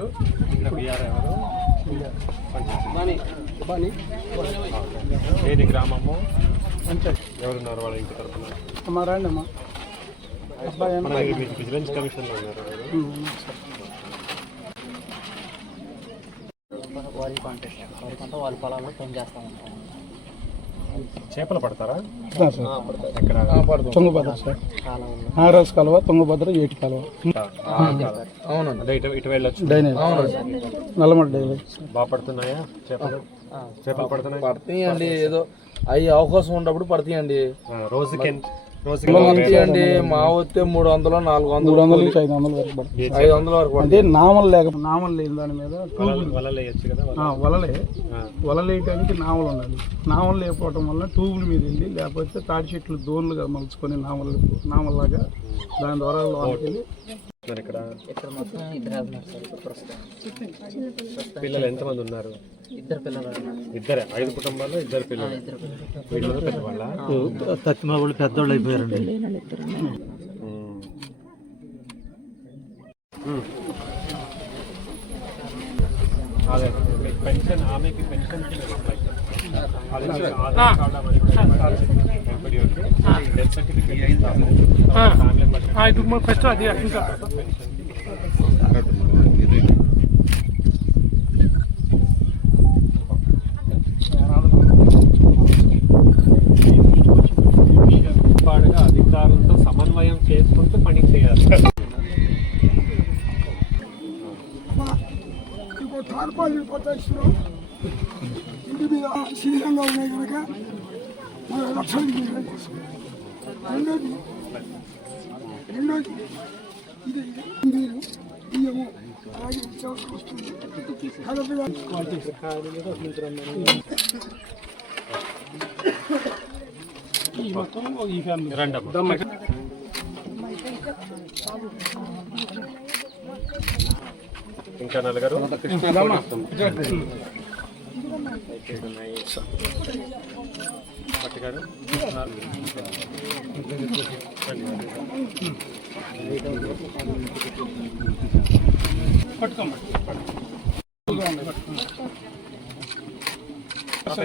మీరు ఏది గ్రామము ఎవరున్నారు వాళ్ళ ఇంటి తరఫున విజిలెన్స్ కమిషన్లో ఉన్నారు వరి పంట వాళ్ళ పొలాల్లో పని చేస్తూ ఉంటాం. చేపలు పడతారా? తుంగభద్ర సార్, నాగరాజు కాలువ, తుంగభద్ర, ఏటి కాలువ. అవునండి, ఇటు వెళ్ళొచ్చు. నల్లమడ్డ డైలీ బాగా పడుతున్నాయా చేపలు? చేపలు పడుతున్నాయి. పడతాయండి, ఏదో అవి అవకాశం ఉన్నప్పుడు పడతాయండి. రోజుకి అండి మా వస్తే 300 400 నుంచి 500 వరకు పడుతుంది. 500 వరకు అంటే నామలు లేని దాని మీద వలలేయచ్చు కదా. వలలేయటానికి నామలు ఉండాలి. నామలు లేకపోవడం వల్ల ట్యూబుల మీద వెళ్ళి, లేకపోతే తాడి చెట్లు దోన్లుగా మలుచుకొని నామల్లాగా దాని ద్వారా వెళ్ళి. పిల్లలు ఎంతమంది ఉన్నారు? 2 పిల్లలు. ఇద్దరే? 5 కుటుంబాల్లో 2 పిల్లలు. వీళ్ళు పెద్దవాళ్ళ? తత్తిమ వాళ్ళు పెద్దవాళ్ళు అయిపోయారండి. అదే పెన్షన్, ఆమెకి పెన్షన్ అధికారులతో సమన్వయం చేసుకుంటూ పని చేయాలి. ఇంటి మీద శీలంగా ఉన్నాయి కనుక మన లక్షలు రెండోది ఇది మీరు బియ్యము అలాగే నిత్యావసరం వస్తుంది. ఇంకా నలుగురు. పట్టుగారు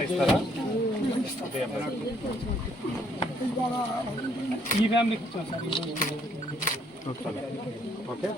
ఇస్తారా? ఈ ఫ్యామిలీకి ఓకే.